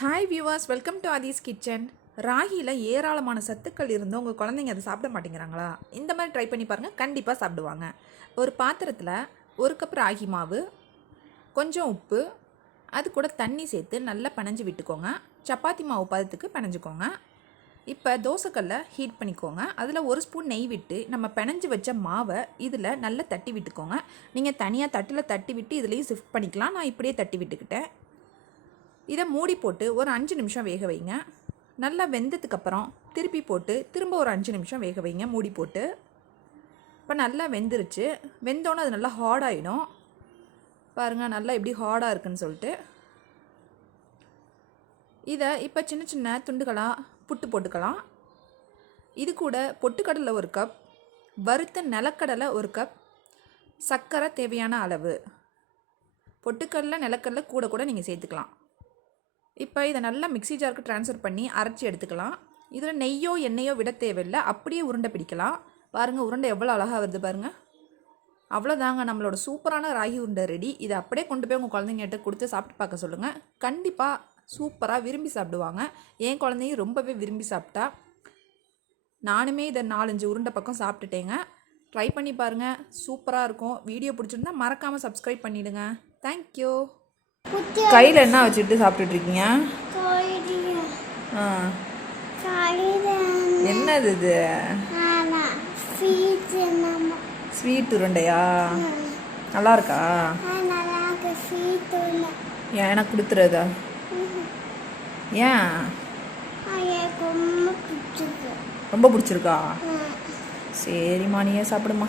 Hi viewers welcome to Athi's kitchen ராகியில் ஏராளமான சத்துக்கள் இருந்து உங்கள் குழந்தைங்க அதை சாப்பிட மாட்டேங்கிறாங்களா? இந்த மாதிரி ட்ரை பண்ணி பாருங்கள் கண்டிப்பாக சாப்பிடுவாங்க. ஒரு பாத்திரத்தில் ஒரு கப் ராகி மாவு கொஞ்சம் உப்பு அது கூட தண்ணி சேர்த்து நல்லா பிணைஞ்சு விட்டுக்கோங்க. சப்பாத்தி மாவு பதத்துக்கு பிணைஞ்சுக்கோங்க. இப்போ தோசைக்கல்லை ஹீட் பண்ணிக்கோங்க. அதில் ஒரு ஸ்பூன் நெய் விட்டு நம்ம பிணைஞ்சு வச்ச மாவை இதில் நல்லா தட்டி விட்டுக்கோங்க. நீங்கள் தனியாக தட்டில் தட்டி விட்டு இதுலேயும் ஷிஃப்ட் பண்ணிக்கலாம். நான் இப்படியே தட்டி விட்டுக்கிட்டேன். இதை மூடி போட்டு ஒரு அஞ்சு நிமிஷம் வேக வைங்க. நல்லா வெந்ததுக்கப்புறம் திருப்பி போட்டு திரும்ப ஒரு அஞ்சு நிமிஷம் வேக வைங்க மூடி போட்டு. இப்போ நல்லா வெந்துருச்சு. வெந்தோன்னே அது நல்லா ஹார்ட் ஆகிடும் பாருங்கள் நல்லா எப்படி ஹார்டாக இருக்குன்னு சொல்லிட்டு. இதை இப்போ சின்ன சின்ன துண்டுகளாக புட்டு போட்டுக்கலாம். இது கூட பொட்டுக்கடலை ஒரு கப் வறுத்த நிலக்கடலை ஒரு கப் சர்க்கரை தேவையான அளவு. பொட்டுக்கடலை நிலக்கடலை கூட கூட நீங்கள் சேர்த்துக்கலாம். இப்போ இதை நல்லா மிக்ஸி ஜாருக்கு ட்ரான்ஸ்ஃபர் பண்ணி அரைச்சி எடுத்துக்கலாம். இதில் நெய்யோ எண்ணெயோ விட தேவையில்லை. அப்படியே உருண்டை பிடிக்கலாம். பாருங்கள் உருண்டை எவ்வளோ அழகாக வருது பாருங்கள் அவ்வளோதாங்க நம்மளோட சூப்பரான ராகி உருண்டை ரெடி. இதை அப்படியே கொண்டு போய் உங்கள் குழந்தைங்ககிட்ட கொடுத்து சாப்பிட்டு பார்க்க சொல்லுங்கள் கண்டிப்பாக சூப்பராக விரும்பி சாப்பிடுவாங்க. என் குழந்தையும் ரொம்பவே விரும்பி சாப்பிட்டா. நானுமே இதை நாலஞ்சு உருண்டை பக்கம் சாப்பிட்டுட்டேங்க. ட்ரை பண்ணி பாருங்கள் சூப்பராக இருக்கும். வீடியோ பிடிச்சிருந்தா மறக்காமல் சப்ஸ்கிரைப் பண்ணிவிடுங்க தேங்க்யூ கையில் என்ன வச்சுட்டு சாப்பிட்டுட்டு இருக்கீங்க என்னது இது? ஸ்வீட் உருண்டையா? நல்லா இருக்கா ஏன் எனக்கு கொடுத்துறதா? ஏன்? ரொம்ப பிடிச்சிருக்கா. சரிம்மா நீயே சாப்பிடுமா